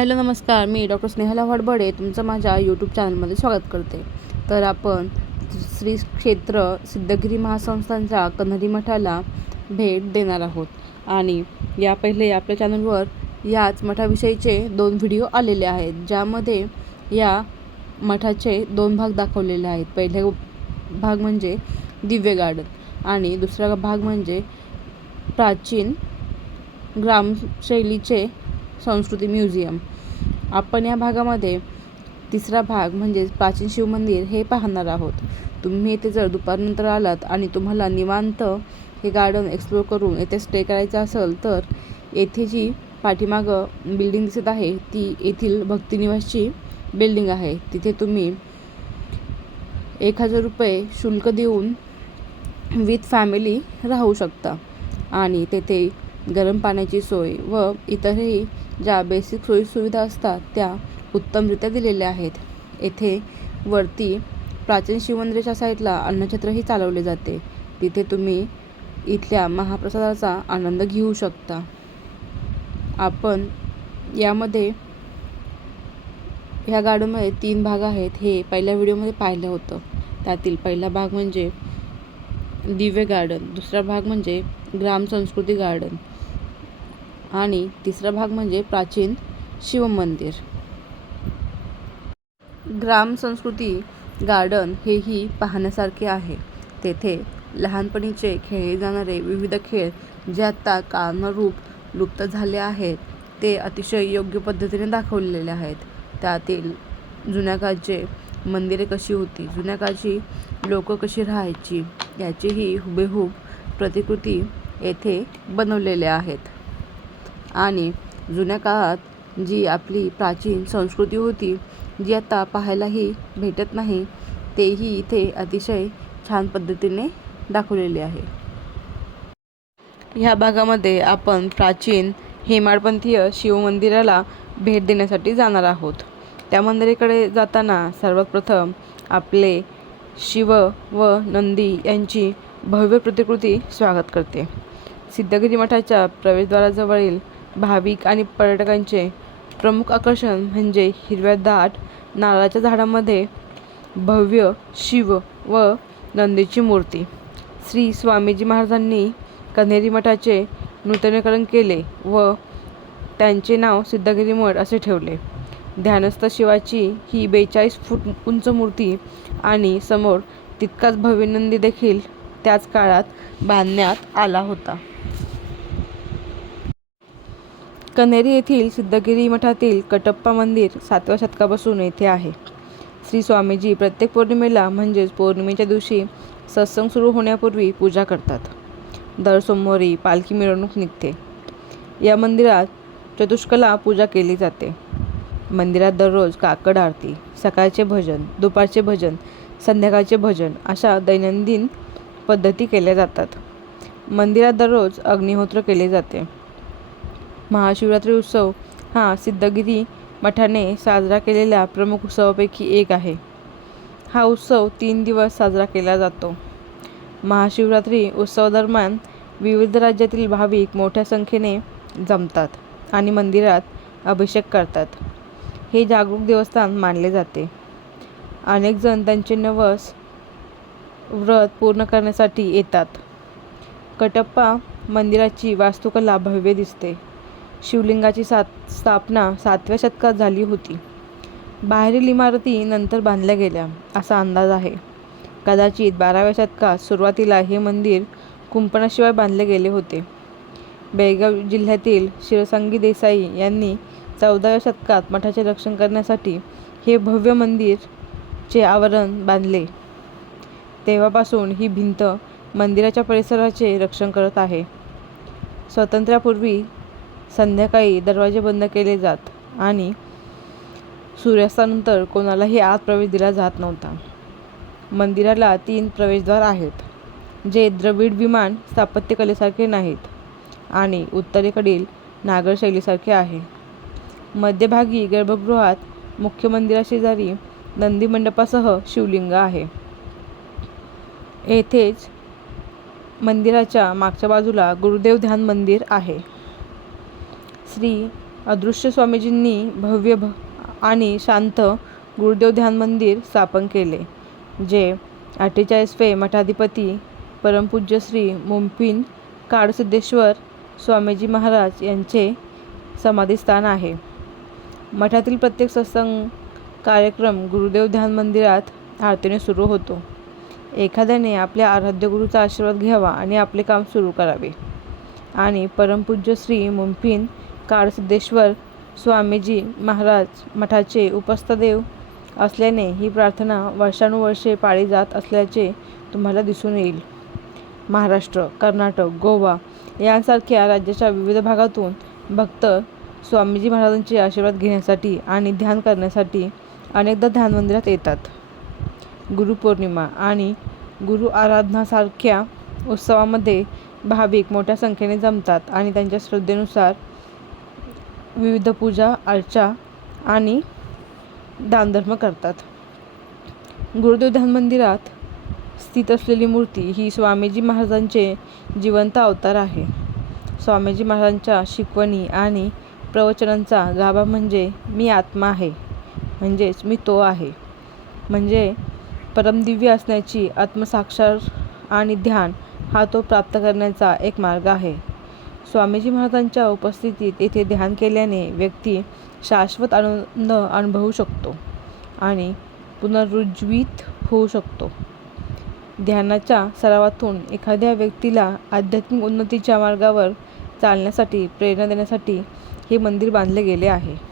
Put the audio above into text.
Hello नमस्कार. मी doctor Snehala Wadbade. तुमचं माझ्या यूट्यूब चॅनलमध्ये स्वागत करते. तर आपण श्री क्षेत्र सिद्धगिरी महासंस्थांच्या कन्हरी मठाला भेट देणार आहोत. आणि या पहिले आपल्या चॅनलवर याच मठाविषयीचे दोन व्हिडिओ आलेले आहेत ज्यामध्ये या मठाचे दोन भाग दाखवलेले आहेत. पहिले भाग म्हणजे दिव्य गार्डन आणि दुसरा भाग म्हणजे प्राचीन ग्रामशैलीचे संस्कृती म्युझियम. आपण या भागामध्ये तिसरा भाग म्हणजे प्राचीन शिवमंदिर हे पाहणार आहोत. तुम्ही येथे जर दुपारनंतर आलात आणि तुम्हाला निवांत हे गार्डन एक्सप्लोर करून येथे स्टे करायचं असेल तर येथे जी पाठीमागं बिल्डिंग दिसत आहे ती येथील भक्तिनिवासची बिल्डिंग आहे. तिथे तुम्ही एक हजार रुपये शुल्क देऊन विथ फॅमिली राहू शकता. आणि तेथे गरम पाण्याची सोय व इतरही ज्या बेसिक सोयीसुविधा असतात त्या उत्तमरित्या दिलेल्या आहेत. येथे वरती प्राचीन शिवमंदिराच्या साईडला अन्नछत्रही चालवले जाते. तिथे तुम्ही इथल्या महाप्रसादाचा आनंद घेऊ शकता. आपण यामध्ये ह्या गार्डनमध्ये तीन भाग आहेत. हे पहिल्या व्हिडिओमध्ये पाहिलं होतं. त्यातील पहिला भाग म्हणजे दिव्य गार्डन. दुसरा भाग म्हणजे ग्राम संस्कृती गार्डन. आणि तिसरा भाग म्हणजे प्राचीन शिवमंदिर. ग्राम संस्कृती गार्डन हेही पाहण्यासारखे आहे. तेथे लहानपणीचे खेळले जाणारे विविध खेळ जे आत्ता कारणरूप लुप्त झाले आहेत ते अतिशय योग्य पद्धतीने दाखवलेले आहेत. त्यातील जुन्या काळचे मंदिरे कशी होती जुन्या काळची लोकं कशी राहायची याचीही हुबेहूब प्रतिकृती येथे बनवलेल्या आहेत. आणि जुन्या काळात जी आपली प्राचीन संस्कृती होती जी आता पाहायलाही भेटत नाही तेही इथे अतिशय छान पद्धतीने दाखवलेले आहे. ह्या भागामध्ये आपण प्राचीन हेमाडपंथीय शिवमंदिराला भेट देण्यासाठी जाणार आहोत. त्या मंदिराकडे जाताना सर्वात प्रथम आपले शिव व नंदी यांची भव्य प्रतिकृती स्वागत करते. सिद्धगिरी मठाच्या प्रवेशद्वाराजवळील भाविक आणि पर्यटकांचे प्रमुख आकर्षण म्हणजे हिरव्या दाट नारळाच्या झाडामध्ये भव्य शिव व नंदीची मूर्ती. श्री स्वामीजी महाराजांनी कन्हेरी मठाचे नूतनीकरण केले व त्यांचे नाव सिद्धगिरी मठ असे ठेवले. ध्यानस्थ शिवाची ही बेचाळीस फूट उंच मूर्ती आणि समोर तितकाच भव्य नंदी देखील त्याच काळात बांधण्यात आला होता. कन्हेरी येथील सिद्धगिरी मठातील कटप्पा मंदिर सातव्या शतकापासून येथे आहे. श्री स्वामीजी प्रत्येक पौर्णिमेला म्हणजेच पौर्णिमेच्या दिवशी सत्संग सुरू होण्यापूर्वी पूजा करतात. दर सोमवारी पालखी मिरवणूक निघते. या मंदिरात चतुष्कला पूजा केली जाते. मंदिरात दररोज काकड आरती सकाळचे भजन दुपारचे भजन संध्याकाळचे भजन अशा दैनंदिन पद्धती केल्या जातात. मंदिरात दररोज अग्निहोत्र केले जाते. महाशिवरात्री उत्सव हा सिद्धगिरी मठाने साजरा केलेल्या प्रमुख उत्सवापैकी एक आहे. हा उत्सव तीन दिवस साजरा केला जातो. महाशिवरात्री उत्सवादरम्यान विविध राज्यातील भाविक मोठ्या संख्येने जमतात आणि मंदिरात अभिषेक करतात. हे जागरूक देवस्थान मानले जाते. अनेक जण त्यांचे नवस व्रत पूर्ण करण्यासाठी येतात. कटप्पा मंदिराची वास्तुकला भव्य दिसते. शिवलिंगाची सात स्थापना सातव्या शतकात झाली होती. बाहेरील इमारती नंतर बांधल्या गेल्या असा अंदाज आहे. कदाचित बाराव्या शतकात सुरुवातीला हे मंदिर कुंपणाशिवाय बांधले गेले होते. बेळगाव जिल्ह्यातील शिरसंगी देसाई यांनी चौदाव्या शतकात मठाचे रक्षण करण्यासाठी हे भव्य मंदिरचे आवरण बांधले. तेव्हापासून ही भिंत मंदिराच्या परिसराचे रक्षण करत आहे. स्वातंत्र्यापूर्वी संध्याकाळी दरवाजे बंद केले जात आणि सूर्यास्तानंतर कोणालाही आत प्रवेश दिला जात नव्हता. मंदिराला तीन प्रवेशद्वार आहेत जे द्रविड विमान स्थापत्यकलेसारखे नाहीत आणि उत्तरेकडील नागर शैलीसारखे आहे. मध्यभागी गर्भगृहात मुख्य मंदिराशेजारी नंदी मंडपासह शिवलिंग आहे. येथेच मंदिराच्या मागच्या बाजूला गुरुदेव ध्यान मंदिर आहे. श्री अदृश्य स्वामीजींनी भव्य भ आणि शांत गुरुदेव ध्यान मंदिर स्थापन केले जे अठ्ठेचाळीसवे मठाधिपती परमपूज्य श्री मुंपिन काळसिद्धेश्वर स्वामीजी महाराज यांचे समाधीस्थान आहे. मठातील प्रत्येक सत्संग कार्यक्रम गुरुदेव ध्यान मंदिरात आरतीने सुरू होतो. एखाद्याने आपल्या आराध्य गुरुचा आशीर्वाद घ्यावा आणि आपले काम सुरू करावे. आणि परमपूज्य श्री मुंपिन काळसिद्धेश्वर स्वामीजी महाराज मठाचे उपस्थदेव असल्याने ही प्रार्थना वर्षानुवर्षे पाळली जात असल्याचे तुम्हाला दिसून येईल. महाराष्ट्र कर्नाटक गोवा यांसारख्या राज्याच्या विविध भागातून भक्त स्वामीजी महाराजांचे आशीर्वाद घेण्यासाठी आणि ध्यान करण्यासाठी अनेकदा ध्यान मंदिरात येतात. गुरुपौर्णिमा आणि गुरु आराधनासारख्या उत्सवामध्ये भाविक मोठ्या संख्येने जमतात आणि त्यांच्या श्रद्धेनुसार विविध पूजा अर्चा आणि दानधर्म करतात. गुरुदेव ध्यान मंदिरात स्थित असलेली मूर्ती ही स्वामीजी महाराजांचे जिवंत अवतार आहे. स्वामीजी महाराजांच्या शिकवणी आणि प्रवचनांचा गाभा म्हणजे मी आत्मा आहे म्हणजेच मी तो आहे. म्हणजे परमदिव्य असण्याची आत्मसाक्षार आणि ध्यान हा तो प्राप्त करण्याचा एक मार्ग आहे. स्वामीजी महाराजांच्या उपस्थितीत येथे ध्यान केल्याने व्यक्ती शाश्वत आनंद अनुभवू शकतो आणि पुनरुज्जीवित होऊ शकतो. ध्यानाच्या सरावातून एखाद्या व्यक्तीला आध्यात्मिक उन्नतीच्या मार्गावर चालण्यासाठी प्रेरणा देण्यासाठी हे मंदिर बांधले गेले आहे.